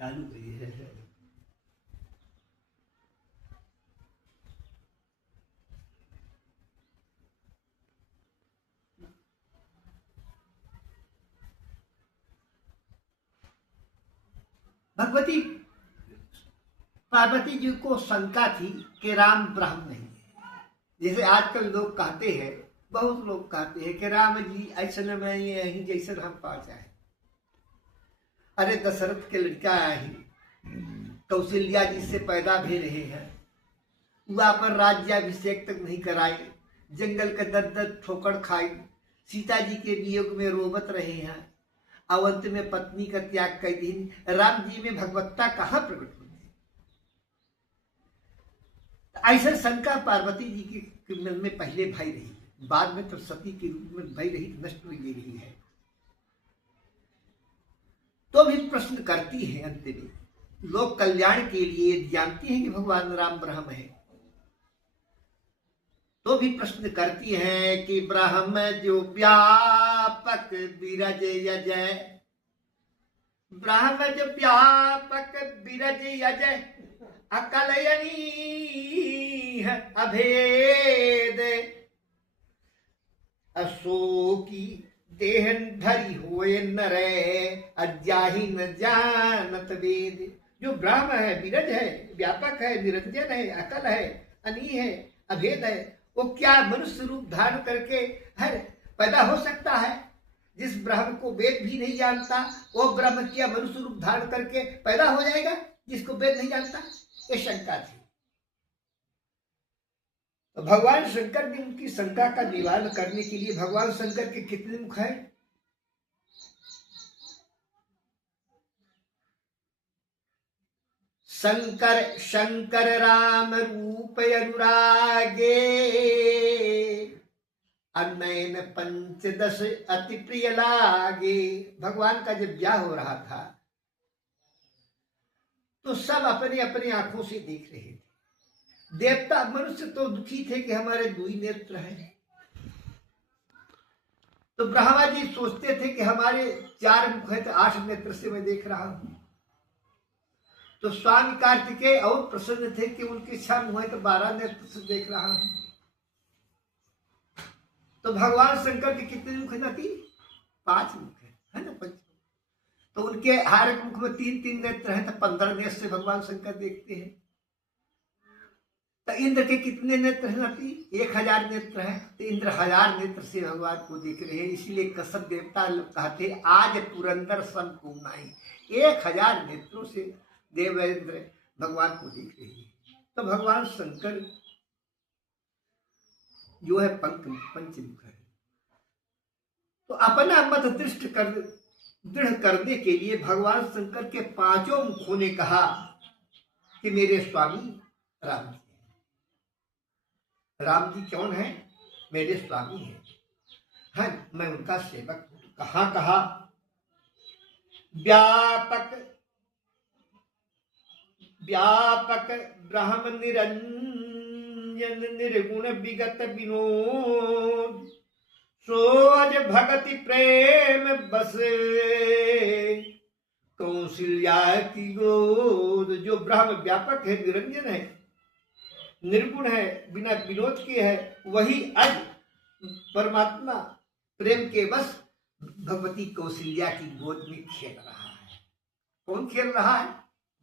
चालू करिए। भगवती पार्वती जी को शंका थी कि राम ब्रह्म नहीं है। जैसे आजकल लोग कहते हैं, बहुत लोग कहते हैं कि राम जी ऐसा नहीं है जैसे हम पा चाहे। अरे दशरथ के लड़का ही कौशल्या जी से पैदा भी रहे हैं, वहां पर राज्याभिषेक तक नहीं कराई, जंगल का दर्द ठोकर खाई, सीता जी के वियोग में रोबत रहे हैं, अवंत में पत्नी का त्याग कर दिन। राम जी में भगवत्ता कहाँ प्रकट होती? ऐसा शंका पार्वती जी के मन में पहले भई रही, बाद में तो सती के रूप में भई रही, नष्ट हुई रही है। तो भी प्रश्न करती है अंत में, लोक कल्याण के लिए जानती हैं कि भगवान राम ब्रह्म है, तो भी प्रश्न करती है कि ब्रह्म जो व्यापक विरज यजय, ब्रह्म जो व्यापक विरज यजय, अकलयनी है अभेद, अशोकी देह धरी होए नरे, अज्जाहि न जानत वेद। जो ब्रह्म है, विरज है, व्यापक है, निरंजन है, अकल है, अनी है, अभेद है, वो क्या मनुष्य रूप धारण करके हर पैदा हो सकता है? जिस ब्रह्म को वेद भी नहीं जानता, वो ब्रह्म क्या मनुष्य रूप धारण करके पैदा हो जाएगा जिसको वेद नहीं जानता? ये शंका थी। तो भगवान शंकर ने उनकी शंका का निवारण करने के लिए, भगवान शंकर के कितने मुख है? शंकर शंकर राम रूप अनुरागे, अनयन पंचदश अति प्रिय लागे। भगवान का जब ब्याह हो रहा था तो सब अपने अपने आंखों से देख रहे थे। देवता मनुष्य तो दुखी थे कि हमारे दो ही नेत्र हैं, तो ब्रह्मा जी सोचते थे कि हमारे 4 मुख है तो 8 नेत्र से मैं देख रहा हूं। तो स्वामी कार्तिकेय और प्रसन्न थे कि उनके 6 मुख है तो 12 नेत्र से देख रहा हूं। तो भगवान शंकर के कितने मुख है? 5 मुख है ना, 5। तो उनके हर एक मुख में 3-3 नेत्र हैं, तो 15 नेत्र से भगवान शंकर देखते हैं। तो इंद्र के कितने नेत्र हैं? 1000 नेत्र हैं, तो इंद्र 1000 नेत्र से भगवान को देख रहे हैं। इसीलिए कसब देवता कहते आज पुरंदर सम को नाई, 1000 नेत्रों से देवेंद्र भगवान को देख रहे हैं। तो भगवान शंकर जो है पंचमुख है। तो अपना मत दृढ़ करने के लिए भगवान शंकर के 5 मुखों ने कहा कि मेरे स्वामी राम जी। राम जी कौन है? मेरे स्वामी हैं, हाँ, मैं उनका सेवक हूं। कहाँ कहा? व्यापक व्यापक ब्रह्म निरंजन निर्गुण विगत विनोद, सोज भगति प्रेम बस कौशल्या की गोद। जो ब्रह्म व्यापक है, निरंजन है, निर्गुण है, बिना विनोद के है, वही आज परमात्मा प्रेम के बस भगवती कौशल्या की गोद में खेल रहा है। कौन खेल रहा है?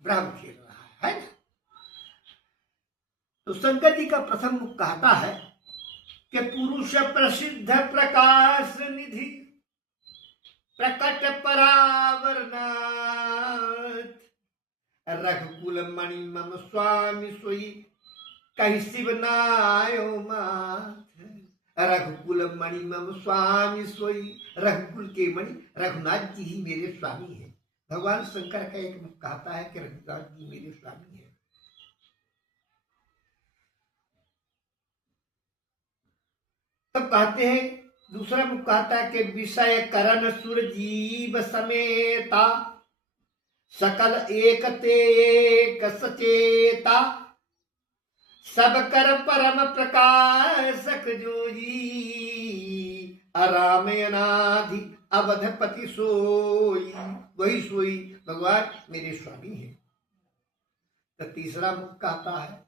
ब्रह्म खेल रहा है ना। तो शंकर जी का प्रथम मुख कहता है कि पुरुष प्रसिद्ध प्रकाश निधि, प्रकट परावरनाथ, रघुकुल मणि मम स्वामी सोई, कहीं शिव नायो माथ। रघुकुल मणि मम स्वामी सोई, रघुकुल के मणि रघुनाथ जी ही मेरे स्वामी है। भगवान शंकर का एक मुख कहता है कि रघुनाथ जी मेरे स्वामी है। तब कहते हैं, दूसरा मुख कहता है कि विषय करण सुर जीव समेता, सकल एक ते एक सचेता, सब कर परम प्रकाशक जोई, अराम अनाधि अवधपति सोई, वही सोई भगवान मेरे स्वामी है। तो तीसरा मुख कहता है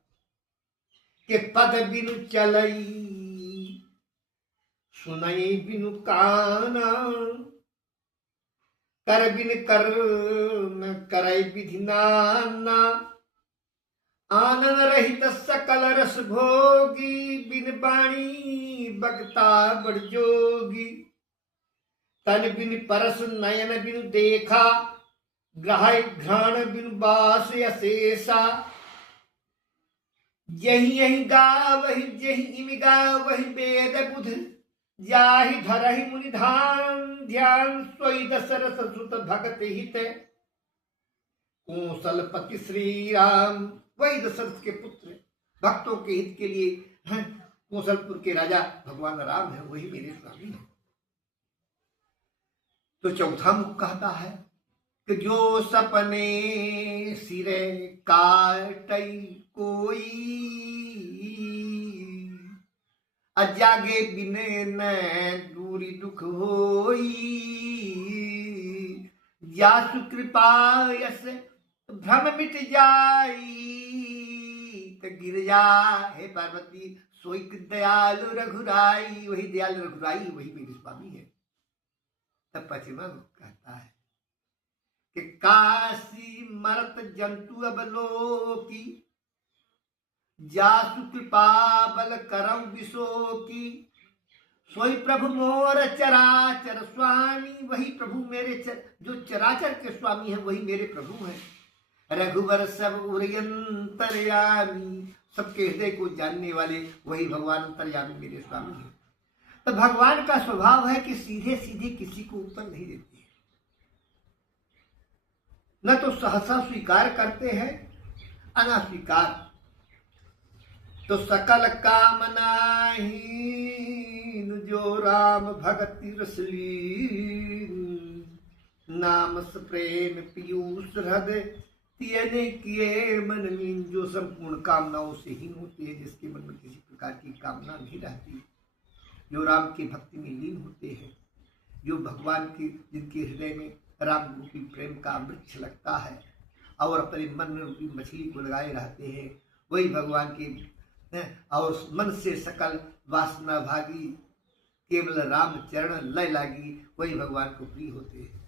कि पद बिनु चलई, सुनई बिनु काना, कर बिन कर्म करई विधि नाना, आनंद रहित सकल रस भोगी, बिन बाणी बगता बड़ जोगी, तन बिन परस नयन बिनु देखा, ग्रह घ्राण बिनु बास अशेषा, यही यही गावहि जही इमि गावहि वेद बुध, जाहि धरहि मुनि धाम ध्यान, सोई दशरथ सुत भगत हित, कौशलपति श्री राम, वही दशरथ के पुत्र भक्तों के हित के लिए हैं, कौशलपुर के राजा भगवान राम है, वही मेरे स्वामी है। तो चौथा मुख कहता है कि जो सपने सिरे काटई कोई, अजागे बिने न दूरी दुख होई, जासु कृपा यस भ्रम मिट जाई, तो गिर जाए पार्वती सोई दयालु रघुराई, वही दयालु रघुराई वही मेरे स्वामी है। तब पश्चिमा कहता है कि काशी मरत जंतु अवलोकी, जासु कृपा बल करम विशोकी, सोई प्रभु मोर चराचर स्वामी, वही प्रभु मेरे जो चराचर के स्वामी है वही मेरे प्रभु है। रघुवर सब उरयंतर्यामी, सबके हृदय को जानने वाले वही भगवान अंतर्यामी मेरे स्वामी है। तो भगवान का स्वभाव है कि सीधे सीधे किसी को उत्तर नहीं देते हैं, न तो सहसा स्वीकार करते हैं अनास्वीकार। तो सकल कामना हीन जो राम भगति रसलीन, नाम प्रेम पीयूष हृदय तियने किए मन मीन, जो संपूर्ण कामनाओं से हीन होते हैं, जिसके मन में किसी प्रकार की कामना नहीं रहती, जो राम की भक्ति में लीन होते हैं, जो भगवान के जिनके हृदय में राम रूपी प्रेम का वृक्ष लगता है और अपने मन रूपी मछली को लगाए रहते हैं, वही भगवान के और मन से सकल वासना भागी, केवल राम चरण लय लागी, वही भगवान को प्रिय होते हैं।